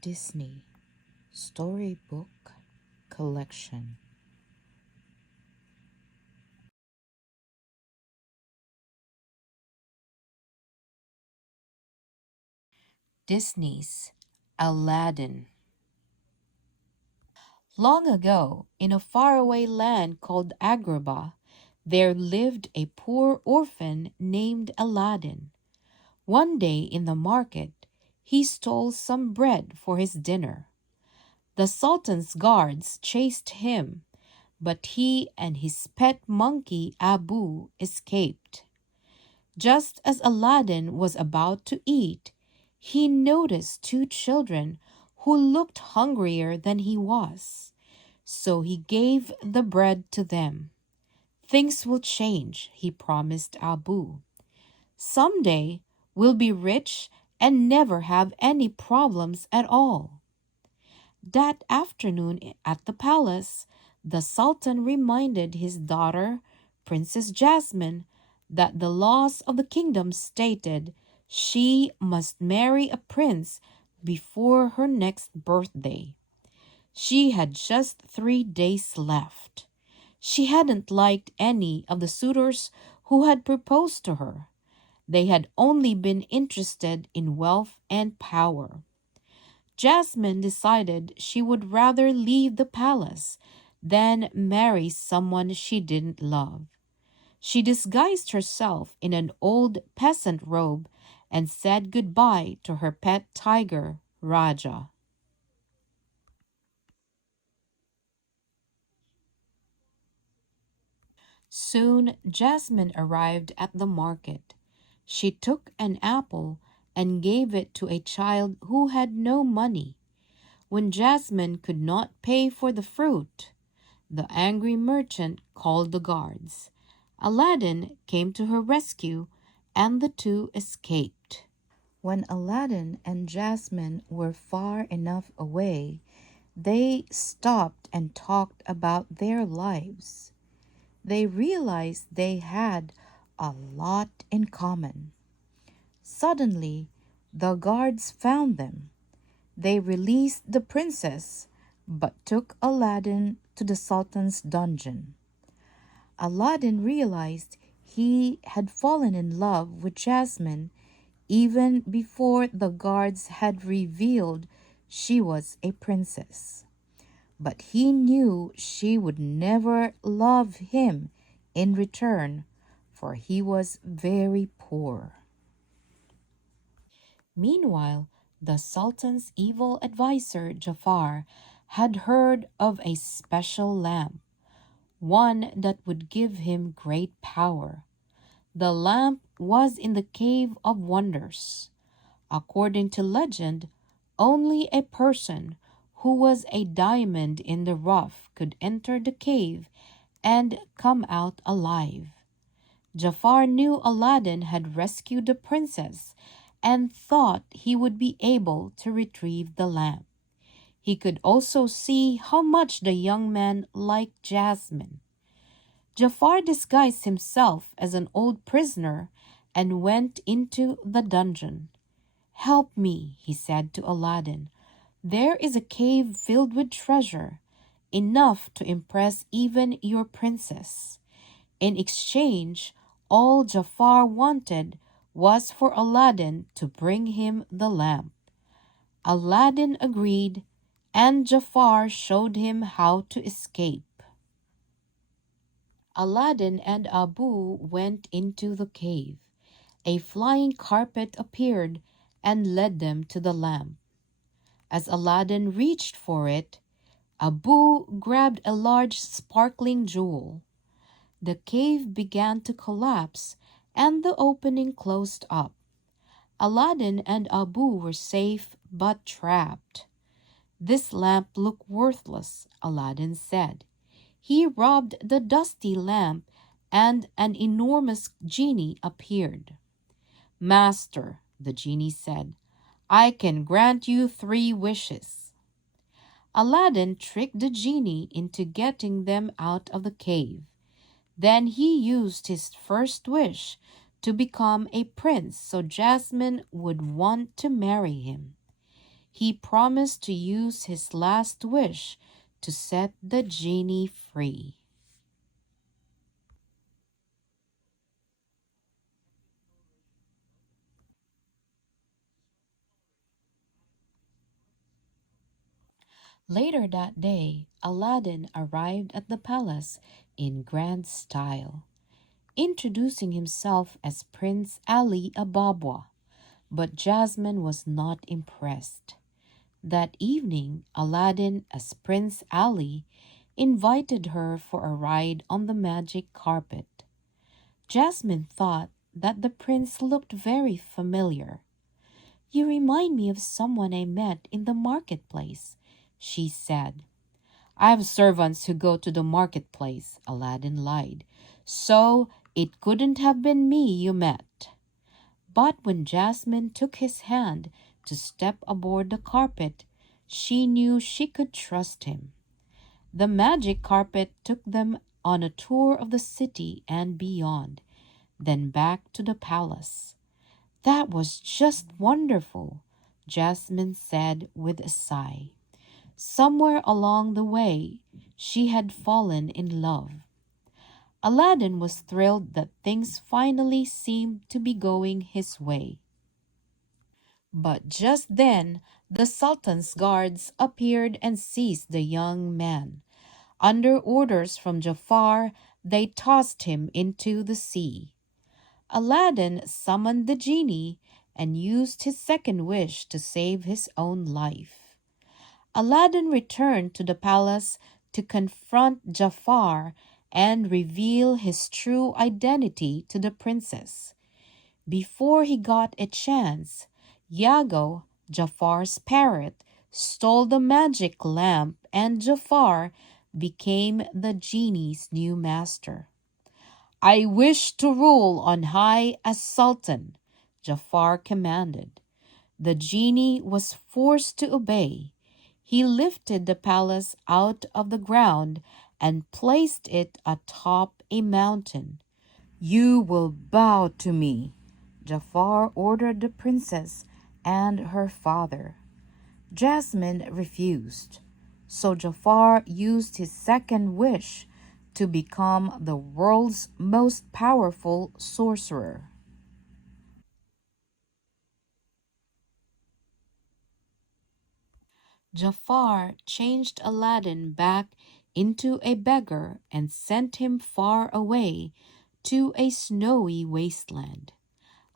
Disney Storybook Collection. Disney's Aladdin. Long ago, in a faraway land called Agrabah, there lived a poor orphan named Aladdin. One day in the market, he stole some bread for his dinner. The Sultan's guards chased him, but he and his pet monkey Abu escaped. Just as Aladdin was about to eat, he noticed two children who looked hungrier than he was. So he gave the bread to them. Things will change, he promised Abu. Someday we'll be rich and never have any problems at all. That afternoon at the palace, the Sultan reminded his daughter, Princess Jasmine, that the laws of the kingdom stated she must marry a prince before her next birthday. She had just 3 days left. She hadn't liked any of the suitors who had proposed to her. They had only been interested in wealth and power. Jasmine decided she would rather leave the palace than marry someone she didn't love. She disguised herself in an old peasant robe and said goodbye to her pet tiger, Raja. Soon Jasmine arrived at the market. She took an apple and gave it to a child who had no money. When Jasmine could not pay for the fruit, the angry merchant called the guards. Aladdin came to her rescue and the two escaped. When Aladdin and Jasmine were far enough away, they stopped and talked about their lives. They realized they had a lot in common. Suddenly, the guards found them. They released the princess, but took Aladdin to the Sultan's dungeon. Aladdin realized he had fallen in love with Jasmine even before the guards had revealed she was a princess. But he knew she would never love him in return, for he was very poor. Meanwhile, the Sultan's evil adviser Jafar had heard of a special lamp, one that would give him great power. The lamp was in the Cave of Wonders. According to legend, only a person who was a diamond in the rough could enter the cave and come out alive. Jafar knew Aladdin had rescued the princess and thought he would be able to retrieve the lamp. He could also see how much the young man liked Jasmine. Jafar disguised himself as an old prisoner and went into the dungeon. "Help me," he said to Aladdin. "There is a cave filled with treasure, enough to impress even your princess." In exchange, all Jafar wanted was for Aladdin to bring him the lamp. Aladdin agreed, and Jafar showed him how to escape. Aladdin and Abu went into the cave. A flying carpet appeared and led them to the lamp. As Aladdin reached for it, Abu grabbed a large sparkling jewel. The cave began to collapse and the opening closed up. Aladdin and Abu were safe but trapped. "This lamp looked worthless," Aladdin said. He rubbed the dusty lamp and an enormous genie appeared. "Master," the genie said, "I can grant you 3 wishes." Aladdin tricked the genie into getting them out of the cave. Then he used his first wish to become a prince so Jasmine would want to marry him. he promised to use his last wish to set the genie free. Later that day, Aladdin arrived at the palace in grand style, introducing himself as Prince Ali Ababwa. But Jasmine was not impressed. That evening, Aladdin, as Prince Ali, invited her for a ride on the magic carpet. Jasmine thought that the prince looked very familiar. "You remind me of someone I met in the marketplace," she said. "I have servants who go to the marketplace," Aladdin lied. "So it couldn't have been me you met." But when Jasmine took his hand to step aboard the carpet, she knew she could trust him. The magic carpet took them on a tour of the city and beyond, then back to the palace. "That was just wonderful," Jasmine said with a sigh. Somewhere along the way, she had fallen in love. Aladdin was thrilled that things finally seemed to be going his way. But just then, the Sultan's guards appeared and seized the young man. Under orders from Jafar, they tossed him into the sea. Aladdin summoned the genie and used his second wish to save his own life. Aladdin returned to the palace to confront Jafar and reveal his true identity to the princess. Before he got a chance, Yago, Jafar's parrot, stole the magic lamp and Jafar became the genie's new master. "I wish to rule on high as Sultan," Jafar commanded. The genie was forced to obey. He lifted the palace out of the ground and placed it atop a mountain. "You will bow to me," Jafar ordered the princess and her father. Jasmine refused, so Jafar used his second wish to become the world's most powerful sorcerer. Jafar changed Aladdin back into a beggar and sent him far away to a snowy wasteland.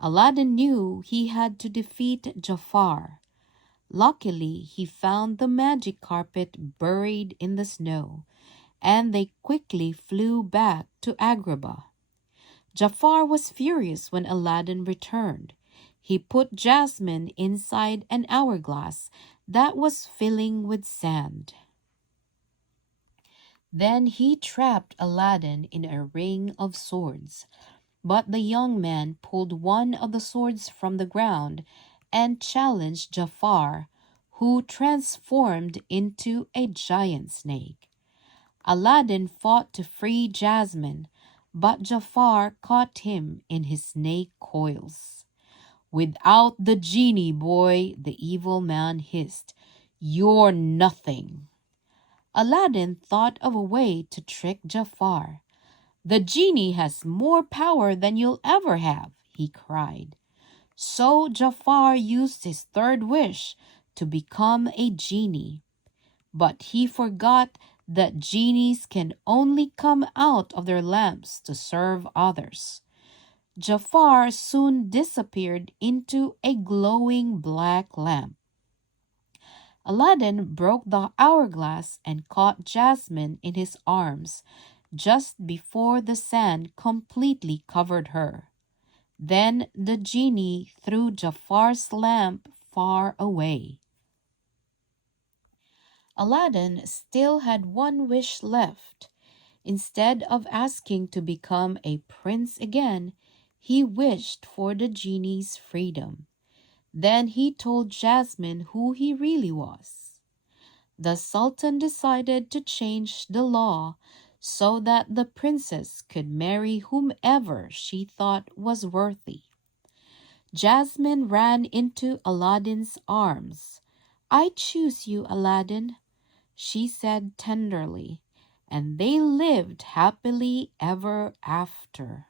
Aladdin knew he had to defeat Jafar. Luckily, he found the magic carpet buried in the snow, and they quickly flew back to Agrabah. Jafar was furious when Aladdin returned. He put Jasmine inside an hourglass that was filling with sand. Then he trapped Aladdin in a ring of swords. But the young man pulled one of the swords from the ground and challenged Jafar, who transformed into a giant snake. Aladdin fought to free Jasmine, but Jafar caught him in his snake coils. "Without the genie, boy," the evil man hissed, "you're nothing." Aladdin thought of a way to trick Jafar. "The genie has more power than you'll ever have," he cried. So Jafar used his third wish to become a genie. But he forgot that genies can only come out of their lamps to serve others. Jafar soon disappeared into a glowing black lamp. Aladdin broke the hourglass and caught Jasmine in his arms just before the sand completely covered her. Then the genie threw Jafar's lamp far away. Aladdin still had one wish left. Instead of asking to become a prince again, he wished for the genie's freedom. Then he told Jasmine who he really was. The Sultan decided to change the law so that the princess could marry whomever she thought was worthy. Jasmine ran into Aladdin's arms. I choose you, Aladdin, she said tenderly, and they lived happily ever after.